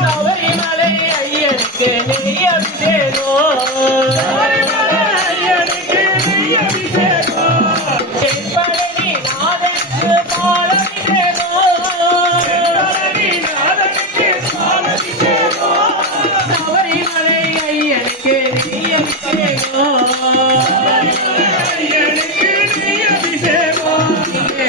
சபரிமலை ஐயனுக்கு நெய் அபிஷேகம் சபரிமலை ஐயனுக்கு நெய் அபிஷேகம் செம்பரணி நாதனுக்கு பாலபிஷேகம் செம்பரணி நாதனுக்கு பாலபிஷேகம் சபரிமலை ஐயனுக்கு நெய் அபிஷேகம் ஐயனுக்கு நெய் அபிஷேகம் இங்கே